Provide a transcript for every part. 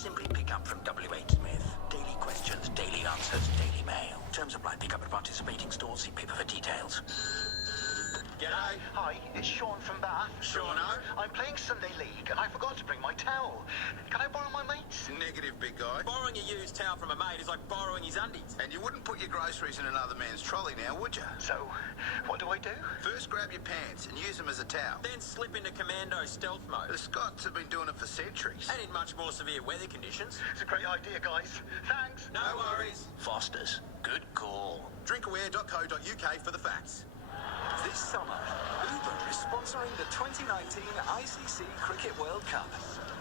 Simply pick up from W.H. Smith. Daily questions, daily answers, daily mail. Terms apply. Pick up at participating stores. See paper for details. G'day. Hi, it's Sean from Bath. Seano? I'm playing Sunday League and I forgot to bring my towel. Can I borrow my mate's? Negative, big guy. Borrowing a used towel from a mate is like borrowing his undies. And you wouldn't put your groceries in another man's trolley now, would you? So, what do I do? First grab your pants and use them as a towel. Then slip into commando stealth mode. The Scots have been doing it for centuries. And in much more severe weather conditions. It's a great idea, guys. Thanks. No worries. Foster's. Good call. Drinkaware.co.uk for the facts. This summer, Uber is sponsoring the 2019 ICC Cricket World Cup.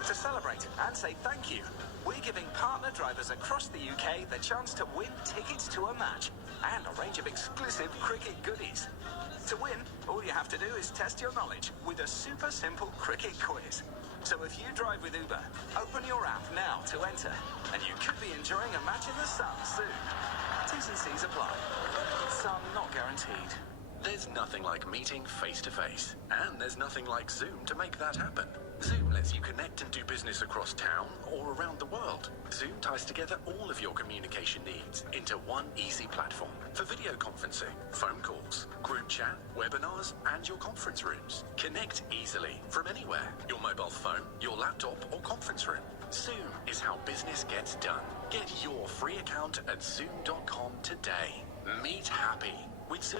To celebrate and say thank you, we're giving partner drivers across the UK the chance to win tickets to a match and a range of exclusive cricket goodies. To win, all you have to do is test your knowledge with a super simple cricket quiz. So if you drive with Uber, open your app now to enter, and you could be enjoying a match in the sun soon. T's and C's apply. Some not guaranteed. There's nothing like meeting face-to-face, and there's nothing like Zoom to make that happen. Zoom lets you connect and do business across town or around the world. Zoom ties together all of your communication needs into one easy platform for video conferencing, phone calls, group chat, webinars, and your conference rooms. Connect easily from anywhere, your mobile phone, your laptop, or conference room. Zoom is how business gets done. Get your free account at zoom.com today. Meet happy with Zoom.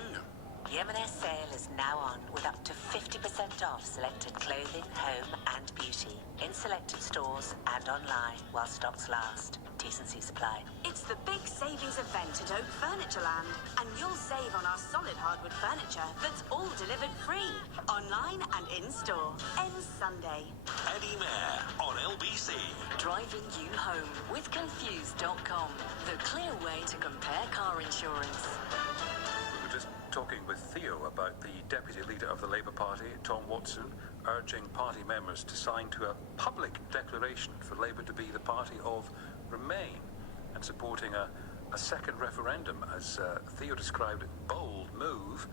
The M&S sale is now on with up to 50% off selected clothing, home and beauty in selected stores and online while stocks last. T&C supply. It's the big savings event at Oak Furnitureland, and you'll save on our solid hardwood furniture that's all delivered free, online and in store. Ends Sunday. Eddie Mayer on LBC. Driving you home with Confused.com, the clear way to compare car insurance. We were just talking with Theo about the Deputy Leader of the Labour Party, Tom Watson, urging party members to sign to a public declaration for Labour to be the party of Remain and supporting a second referendum, as Theo described it, bold move.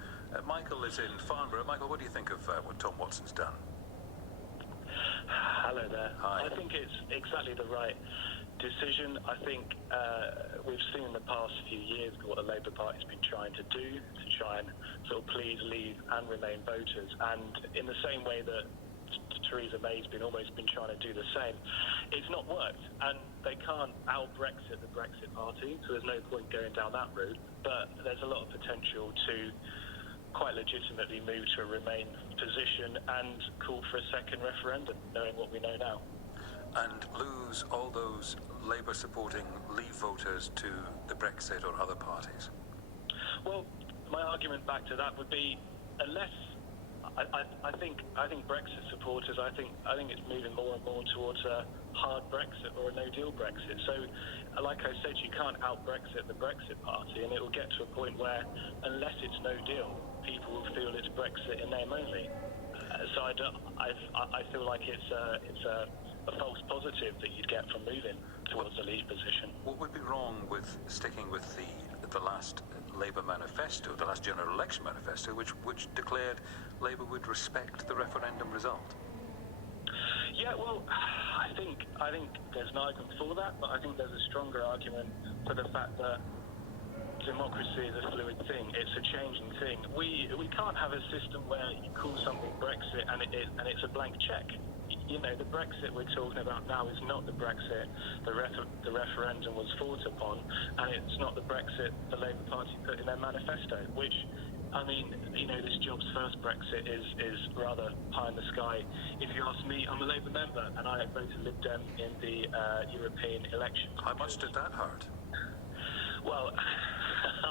Michael is in Farnborough. Michael, what do you think of what Tom Watson's done? Hello there. Hi. I think it's exactly the right decision. I think we've seen in the past few years what the Labour Party's been trying to do to try and sort of please, leave and Remain voters, and in the same way that Theresa May's almost been trying to do the same, it's not worked, and they can't out-Brexit the Brexit Party, so there's no point going down that route, but there's a lot of potential to quite legitimately move to a Remain position and call for a second referendum, knowing what we know now. And lose all those Labour-supporting Leave voters to the Brexit or other parties? Well, my argument back to that would be, unless I think Brexit supporters, I think it's moving more and more towards a hard Brexit or a no-deal Brexit. So, like I said, you can't out-Brexit the Brexit Party, and it will get to a point where, unless it's no deal, people will feel it's Brexit in name only. So I feel like it's a false positive that you'd get from moving towards a Leave position. What would be wrong with sticking with the last Labour manifesto, the last general election manifesto, which declared Labour would respect the referendum result? Yeah, well, I think there's an argument for that, but I think there's a stronger argument for the fact that democracy is a fluid thing. It's a changing thing. We can't have a system where you call something Brexit and it's a blank check. You know, the Brexit we're talking about now is not the Brexit the referendum was fought upon, and it's not the Brexit the Labour Party put in their manifesto, which, I mean, you know, this jobs first Brexit is rather pie in the sky. If you ask me, I'm a Labour member, and I voted Lib Dem in the European election. How much did that hurt? Well,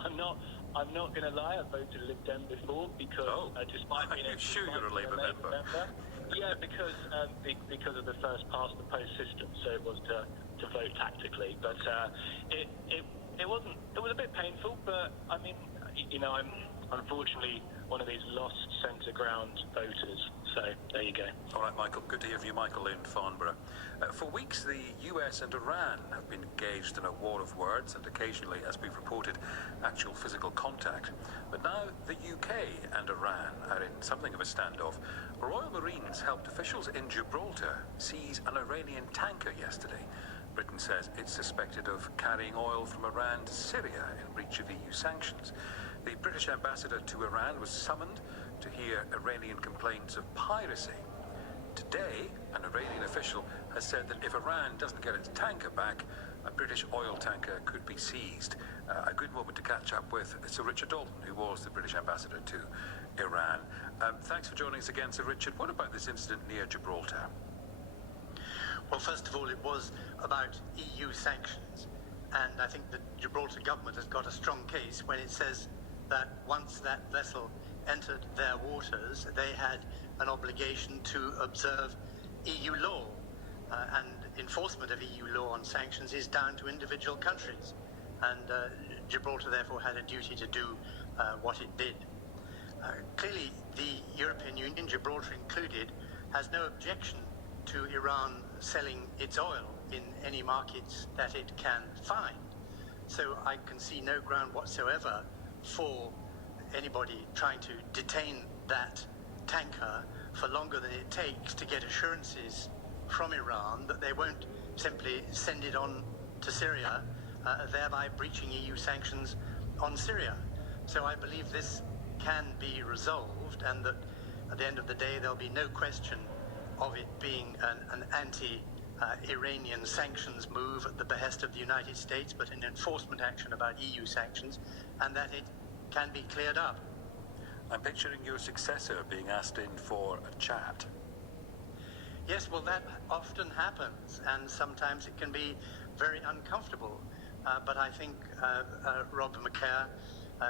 I'm not going to lie, I voted Lib Dem before because despite being you're a Labour member. Yeah, because of the first past the post system, so it was to vote tactically. But it wasn't. It was a bit painful, but I mean, you know, I'm unfortunately one of these lost centre ground voters. So there you go. All right, Michael. Good to hear from you, Michael, in Farnborough. For weeks, the US and Iran have been engaged in a war of words and occasionally, as we've reported, actual physical contact. But now the UK and Iran are in something of a standoff. Royal Marines helped officials in Gibraltar seize an Iranian tanker yesterday. Britain says it's suspected of carrying oil from Iran to Syria in breach of EU sanctions. The British ambassador to Iran was summoned to hear Iranian complaints of piracy. Today, an Iranian official has said that if Iran doesn't get its tanker back, a British oil tanker could be seized. A good moment to catch up with Sir Richard Dalton, who was the British ambassador to Iran. Thanks for joining us again, Sir Richard. What about this incident near Gibraltar? Well, first of all, it was about EU sanctions. And I think the Gibraltar government has got a strong case when it says that once that vessel entered their waters, they had an obligation to observe EU law. And enforcement of EU law on sanctions is down to individual countries. And Gibraltar, therefore, had a duty to do what it did. Clearly, the European Union, Gibraltar included, has no objection to Iran selling its oil in any markets that it can find. So I can see no ground whatsoever for anybody trying to detain that tanker for longer than it takes to get assurances from Iran that they won't simply send it on to Syria, thereby breaching EU sanctions on Syria. So I believe this can be resolved, and that at the end of the day there'll be no question of it being an anti-Iranian sanctions move at the behest of the United States, but an enforcement action about EU sanctions, and that it can be cleared up. I'm picturing your successor being asked in for a chat. Yes, well, that often happens, and sometimes it can be very uncomfortable. But I think Rob McCare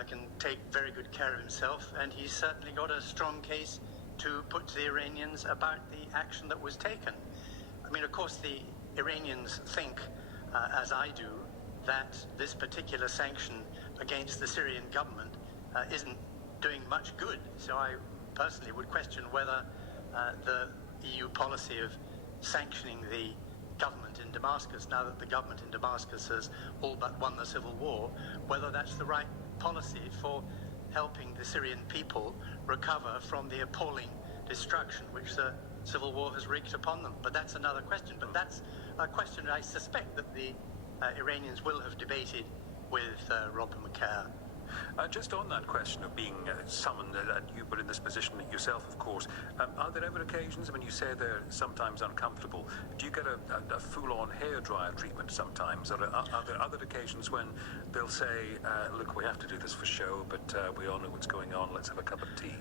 can take very good care of himself, and he's certainly got a strong case to put to the Iranians about the action that was taken. I mean, of course, the Iranians think, as I do, that this particular sanction against the Syrian government isn't doing much good. So I personally would question whether the EU policy of sanctioning the government in Damascus, now that the government in Damascus has all but won the civil war, whether that's the right policy for helping the Syrian people recover from the appalling destruction which the civil war has wreaked upon them. But that's another question. But that's a question I suspect that the Iranians will have debated with Rob McCare. Just on that question of being summoned, and you put in this position yourself, of course, are there ever occasions, I mean, you say they're sometimes uncomfortable, do you get a full-on hairdryer treatment sometimes, or are there other occasions when they'll say, look, we have to do this for show, but we all know what's going on, let's have a cup of tea?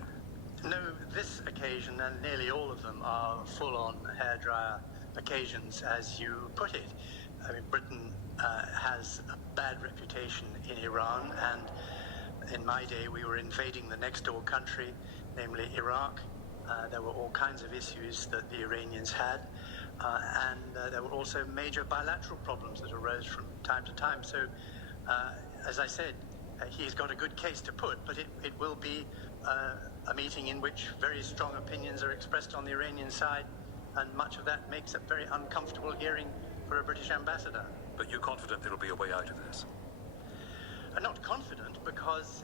No, this occasion, and nearly all of them, are full-on hairdryer occasions, as you put it. I mean, Britain has a bad reputation in Iran, and in my day we were invading the next door country, namely Iraq. There were all kinds of issues that the Iranians had, and there were also major bilateral problems that arose from time to time. So, as I said, he's got a good case to put, but it will be a meeting in which very strong opinions are expressed on the Iranian side, and much of that makes it very uncomfortable hearing for a British ambassador. But you're confident there'll be a way out of this? Not confident, because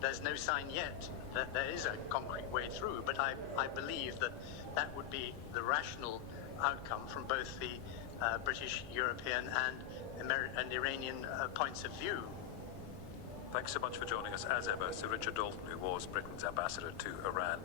there's no sign yet that there is a concrete way through, but I believe that would be the rational outcome from both the British, European and Iranian points of view. Thanks so much for joining us, as ever, Sir Richard Dalton, who was Britain's ambassador to Iran.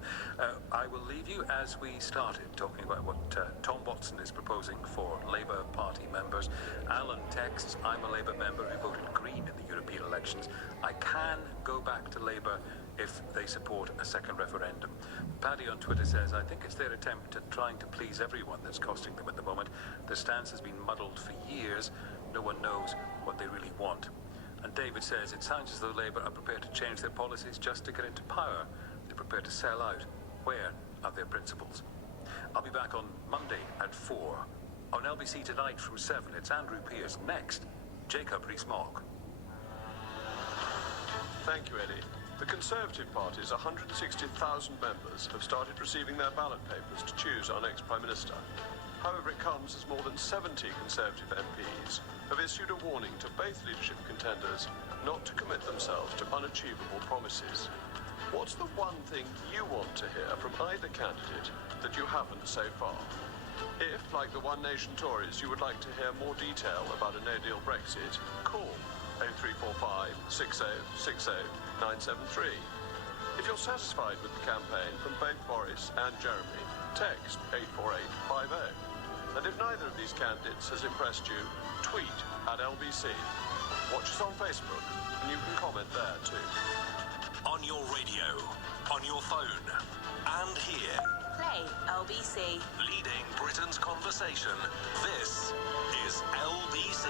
I will leave you as we started, talking about what Tom Watson is proposing for Labour Party members. Alan texts, I'm a Labour member who voted Green in the European elections. I can go back to Labour if they support a second referendum. Paddy on Twitter says, I think it's their attempt at trying to please everyone that's costing them at the moment. Their stance has been muddled for years. No one knows what they really want. And David says, it sounds as though Labour are prepared to change their policies just to get into power. They're prepared to sell out. Where are their principles? I'll be back on Monday at 4. On LBC Tonight from 7, it's Andrew Pearce. Next, Jacob Rees-Mogg. Thank you, Eddie. The Conservative Party's 160,000 members have started receiving their ballot papers to choose our next Prime Minister. However, it comes as more than 70 Conservative MPs have issued a warning to both leadership contenders not to commit themselves to unachievable promises. What's the one thing you want to hear from either candidate that you haven't so far? If, like the One Nation Tories, you would like to hear more detail about a no-deal Brexit, call 0345 60 60 973. If you're satisfied with the campaign from both Boris and Jeremy, text 84850. And if neither of these candidates has impressed you, tweet at LBC. Watch us on Facebook, and you can comment there too. On your radio, on your phone, and here. Play LBC. Leading Britain's conversation. This is LBC.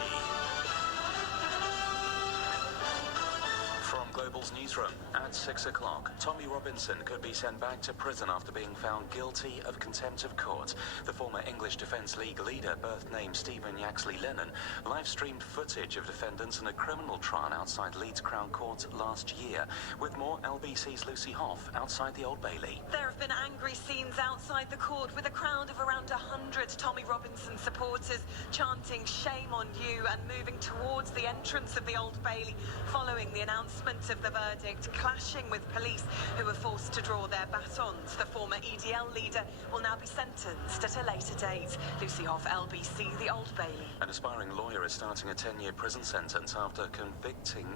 From Global's newsroom at 6 o'clock, Tommy Robinson could be sent back to prison after being found guilty of contempt of court. The former English Defence League leader, birth name Stephen Yaxley Lennon, live-streamed footage of defendants in a criminal trial outside Leeds Crown Court last year. With more, LBC's Lucy Hoff outside the Old Bailey. There have been angry scenes outside the court with a crowd of around 100 Tommy Robinson supporters chanting "Shame on you" and moving towards the entrance of the Old Bailey following the announcement of the verdict, clashing with police who were forced to draw their batons. The former EDL leader will now be sentenced at a later date. Lucy Hoff, LBC, the Old Bailey. An aspiring lawyer is starting a 10-year prison sentence after convincing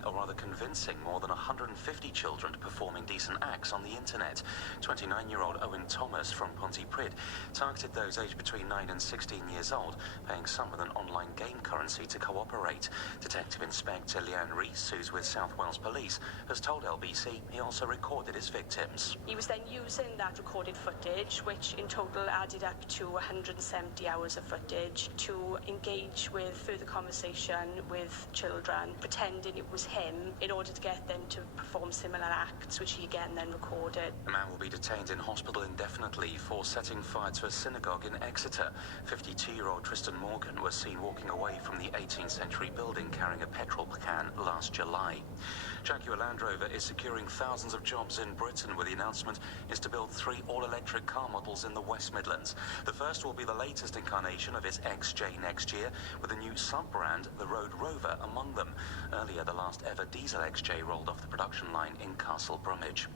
more than 150 children to perform indecent acts on the internet. 29-year-old Owen Thomas from Pontypridd targeted those aged between 9 and 16 years old, paying some with an online game currency to cooperate. Detective Inspector Leanne Rees, who's with South Wales Police, has told LBC he also recorded his victims. He was then using that recorded footage, which in total added up to 170 hours of footage, to engage with further conversation with children, pretending it was him, in order to get them to perform similar acts, which he again then recorded. The man will be detained in hospital indefinitely for setting fire to a synagogue in Exeter. 52-year-old Tristan Morgan was seen walking away from the 18th century building carrying a petrol can last July. Jaguar Land Rover is securing thousands of jobs in Britain with the announcement is to build 3 all-electric car models in the West Midlands. The first will be the latest incarnation of its XJ next year, with a new sub-brand, the Road Rover, among them. Earlier, the last ever diesel XJ rolled off the production line in Castle Bromwich.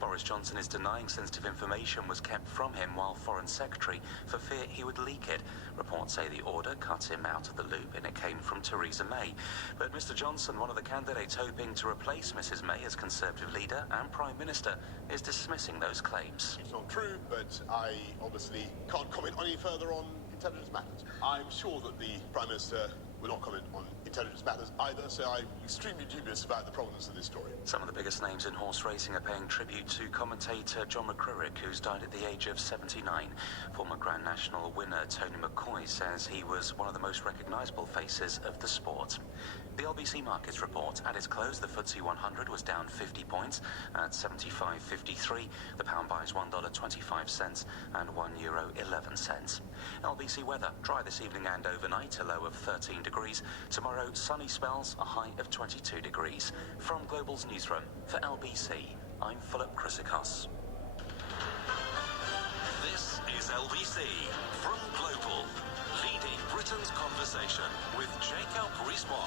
Boris Johnson is denying sensitive information was kept from him while Foreign Secretary for fear he would leak it. Reports say the order cut him out of the loop and it came from Theresa May. But Mr Johnson, one of the candidates hoping to replace Mrs May as Conservative leader and Prime Minister, is dismissing those claims. It's not true, but I obviously can't comment any further on intelligence matters. I'm sure that the Prime Minister will not comment on intelligence matters either, so I'm extremely dubious about the provenance of this story. Some of the biggest names in horse racing are paying tribute to commentator John McCririck, who's died at the age of 79. Former Grand National winner Tony McCoy says he was one of the most recognisable faces of the sport. The LBC Markets report. At its close, the FTSE 100 was down 50 points at 75.53. The pound buys $1.25 and €1.11. LBC weather. Dry this evening and overnight, a low of 13 degrees. Tomorrow, sunny spells, a high of 22 degrees. From Global's newsroom, for LBC, I'm Philip Chrysikos. This is LBC from Global, leading Britain's conversation with Jacob Rees-Mogg.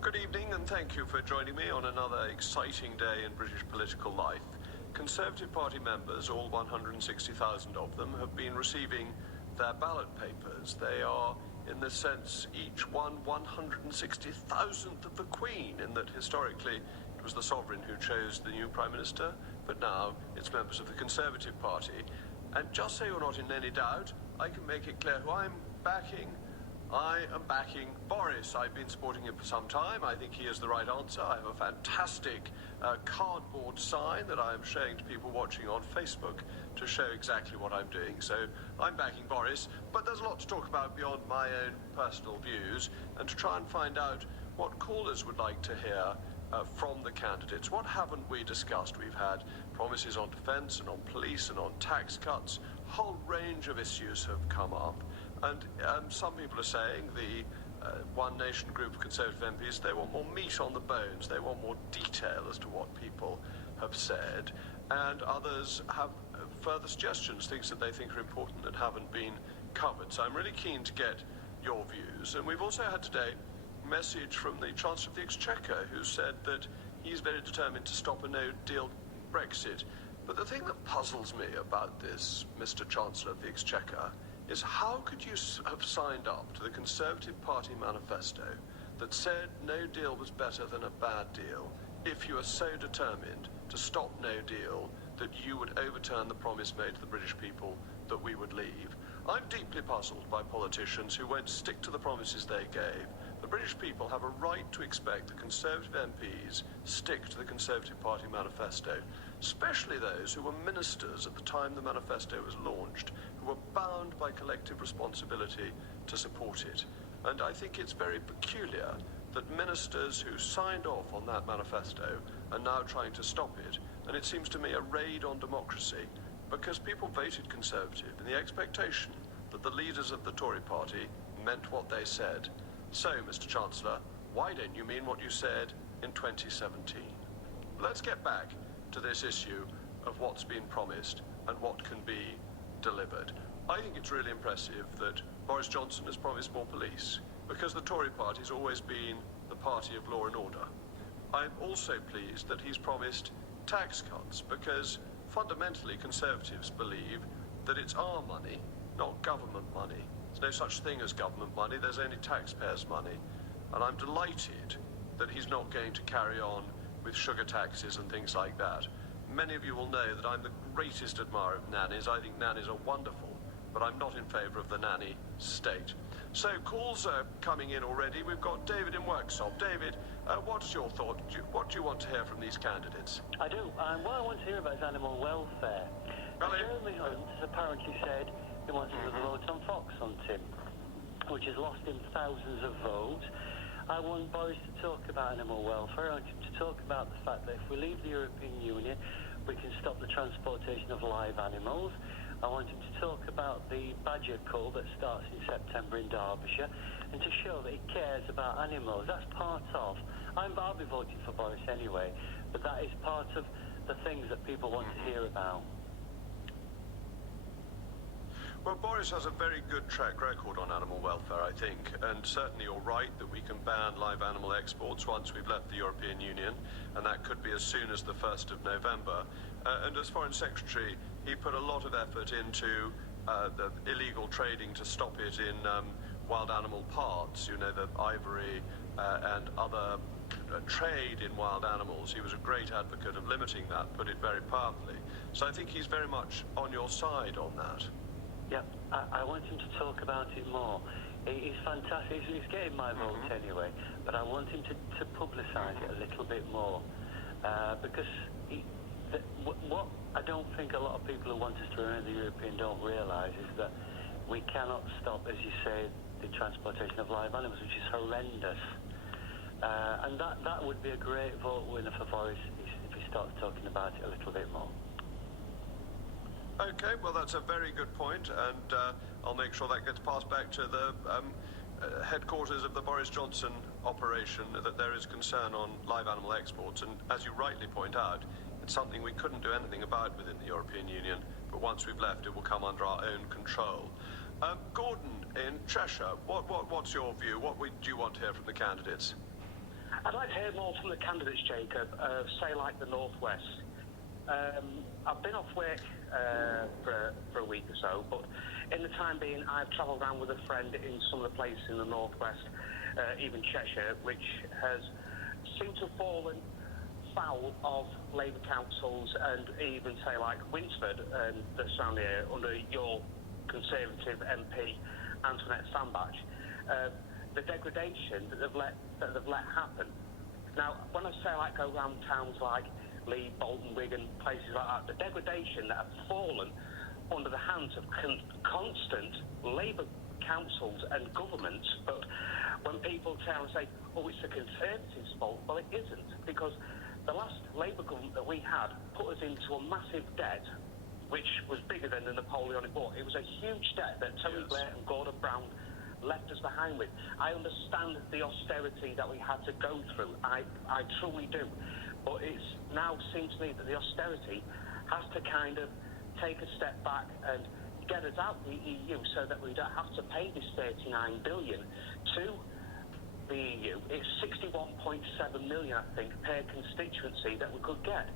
Good evening, and thank you for joining me on another exciting day in British political life. Conservative Party members, all 160,000 of them, have been receiving their ballot papers. They are, in this sense, each one 160,000th of the Queen, in that historically it was the Sovereign who chose the new Prime Minister, but now it's members of the Conservative Party. And just so you're not in any doubt, I can make it clear who I'm backing. I am backing Boris. I've been supporting him for some time. I think he is the right answer. I have a fantastic cardboard sign that I am showing to people watching on Facebook to show exactly what I'm doing. So I'm backing Boris, but there's a lot to talk about beyond my own personal views, and to try and find out what callers would like to hear from the candidates. What haven't we discussed? We've had promises on defence and on police and on tax cuts. A whole range of issues have come up. And some people are saying, the One Nation group of Conservative MPs, they want more meat on the bones. They want more detail as to what people have said. And others have further suggestions, things that they think are important that haven't been covered. So I'm really keen to get your views. And we've also had today message from the Chancellor of the Exchequer, who said that he's very determined to stop a no-deal Brexit. But the thing that puzzles me about this, Mr. Chancellor of the Exchequer, is how could you have signed up to the Conservative Party manifesto that said no deal was better than a bad deal if you are so determined to stop no deal that you would overturn the promise made to the British people that we would leave? I'm deeply puzzled by politicians who won't stick to the promises they gave. The British people have a right to expect that Conservative MPs stick to the Conservative Party manifesto, especially those who were ministers at the time the manifesto was launched, who were bound by collective responsibility to support it. And I think it's very peculiar that ministers who signed off on that manifesto are now trying to stop it. And it seems to me a raid on democracy, because people voted Conservative in the expectation that the leaders of the Tory party meant what they said. So, Mr. Chancellor, why don't you mean what you said in 2017? Let's get back to this issue of what's been promised and what can be delivered. I think it's really impressive that Boris Johnson has promised more police, because the Tory party's always been the party of law and order. I'm also pleased that he's promised tax cuts, because fundamentally Conservatives believe that it's our money, not government money. There's no such thing as government money, there's only taxpayers' money. And I'm delighted that he's not going to carry on with sugar taxes and things like that. Many of you will know that I'm the greatest admirer of nannies. I think nannies are wonderful, but I'm not in favour of the nanny state. So calls are coming in already. We've got David in Worksop. David, what's your thought? What do you want to hear from these candidates? I do. What I want to hear about is animal welfare. Jeremy Hunt has apparently said he wants to vote on fox hunting, which has lost him thousands of votes. I want Boris to talk about animal welfare. I want him to talk about the fact that if we leave the European Union, we can stop the transportation of live animals. I want him to talk about the badger cull that starts in September in Derbyshire, and to show that he cares about animals. That's part of. I'll be voting for Boris anyway, but that is part of the things that people want to hear about. Well, Boris has a very good track record on animal welfare, I think, and certainly you're right that we can ban live animal exports once we've left the European Union, and that could be as soon as the 1st of November. And as Foreign Secretary, he put a lot of effort into the illegal trading to stop it in wild animal parts, you know, the ivory and other trade in wild animals. He was a great advocate of limiting that, put it very powerfully. So I think he's very much on your side on that. Yeah, I want him to talk about it more. He's fantastic. He's getting my vote anyway, but I want him to publicise it a little bit more, because what I don't think a lot of people who want us to remain in the European don't realise is that we cannot stop, as you say, the transportation of live animals, which is horrendous. And that would be a great vote winner for Boris if he starts talking about it a little bit more. Okay, well, that's a very good point, and I'll make sure that gets passed back to the headquarters of the Boris Johnson operation, that there is concern on live animal exports. And as you rightly point out, it's something we couldn't do anything about within the European Union, but once we've left, it will come under our own control. Gordon in Cheshire, what's your view? What do you want to hear from the candidates? I'd like to hear more from the candidates, Jacob, say like the North West. I've been off work for a week or so, but in the time being, I've travelled around with a friend in some of the places in the northwest, even Cheshire, which has seemed to have fallen foul of Labour councils, and even say like Winsford and the surrounding area under your Conservative MP Antoinette Sandbach, the degradation that they've let happen. Now, when I say like go around towns like Leigh, Bolton, Wigan, places like that, the degradation that have fallen under the hands of constant Labour councils and governments. But when people tell and say, oh, it's the Conservatives' fault, well, it isn't, because the last Labour government that we had put us into a massive debt, which was bigger than the Napoleonic War. It was a huge debt that Tony Blair and Gordon Brown left us behind with. I understand the austerity that we had to go through. I truly do. But it now seems to me that the austerity has to kind of take a step back and get us out of the EU so that we don't have to pay this 39 billion to the EU, it's 61.7 million, I think, per constituency that we could get,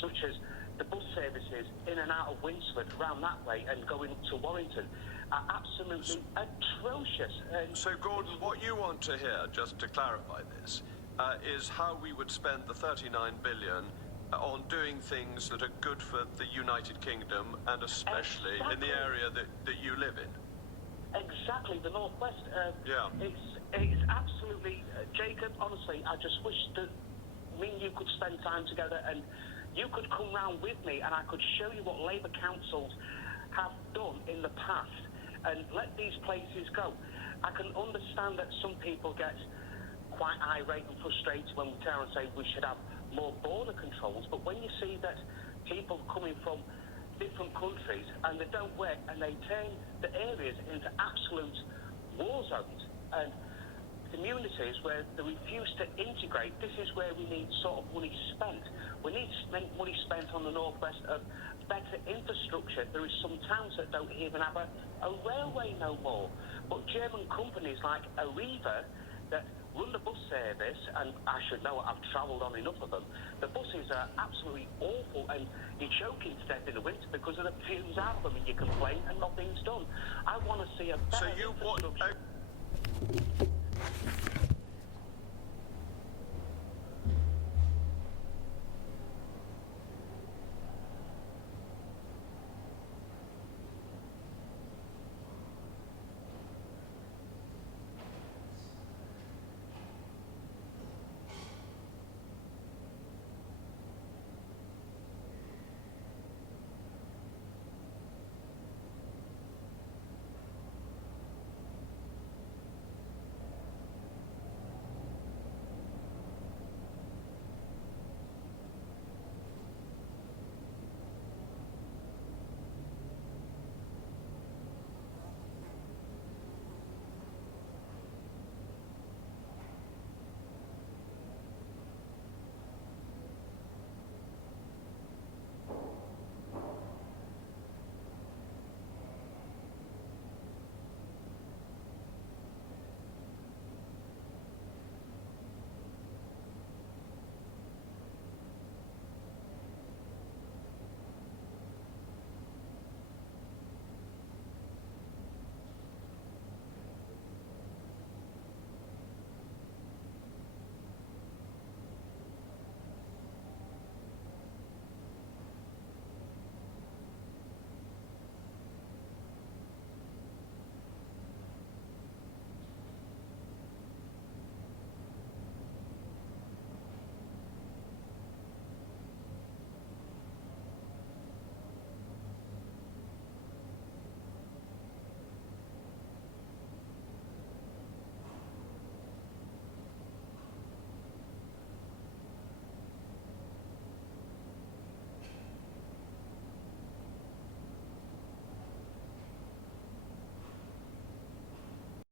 such as the bus services in and out of Winsford, around that way, and going up to Warrington, are absolutely atrocious. So, Gordon, what you want to hear, just to clarify this, is how we would spend the 39 billion on doing things that are good for the United Kingdom, and especially in the area that you live in. Exactly, the Northwest. Yeah. It's absolutely, Jacob, honestly, I just wish that me and you could spend time together and you could come round with me and I could show you what Labour councils have done in the past and let these places go. I can understand that some people get quite irate and frustrated when we turn and say we should have more border controls, but when you see that people coming from different countries and they don't work and they turn the areas into absolute war zones and communities where they refuse to integrate, this is where we need sort of money spent. We need money spent on the Northwest of better infrastructure. There is some towns that don't even have a railway no more, but German companies like Arriva that run the bus service, and I should know, I've travelled on enough of them, the buses are absolutely awful and you're choking to death in the winter because of the fumes out of them and you complain and nothing's done. I want to see a better infrastructure.